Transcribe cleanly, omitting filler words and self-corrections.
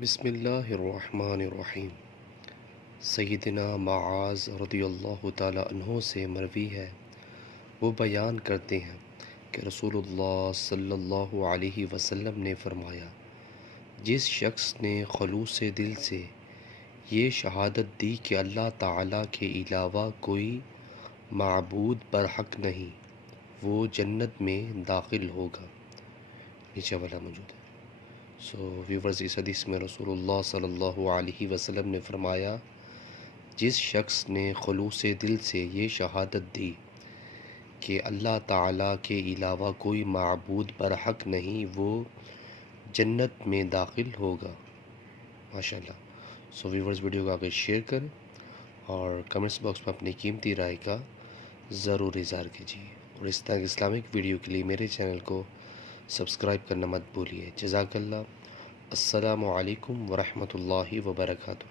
بسم اللہ الرحمن الرحیم۔ سیدنا معاذ رضی اللہ تعالیٰ عنہ سے مروی ہے، وہ بیان کرتے ہیں کہ رسول اللہ صلی اللہ علیہ وسلم نے فرمایا، جس شخص نے خلوص دل سے یہ شہادت دی کہ اللہ تعالیٰ کے علاوہ کوئی معبود برحق نہیں، وہ جنت میں داخل ہوگا۔ نیچے والا موجود ہے۔ ویورز، اس حدیث میں رسول اللہ صلی اللہ علیہ وسلم نے فرمایا، جس شخص نے خلوص دل سے یہ شہادت دی کہ اللہ تعالیٰ کے علاوہ کوئی معبود برحق نہیں، وہ جنت میں داخل ہوگا۔ ماشاءاللہ۔ ویورز، ویڈیو کو آگے شیئر کریں اور کمنٹس باکس میں اپنی قیمتی رائے کا ضرور اظہار کیجیے، اور اس طرح اسلامک ویڈیو کے لیے میرے چینل کو سبسکرائب کرنا مت بھولیے۔ جزاک اللہ۔ السلام علیکم ورحمۃ اللہ وبرکاتہ۔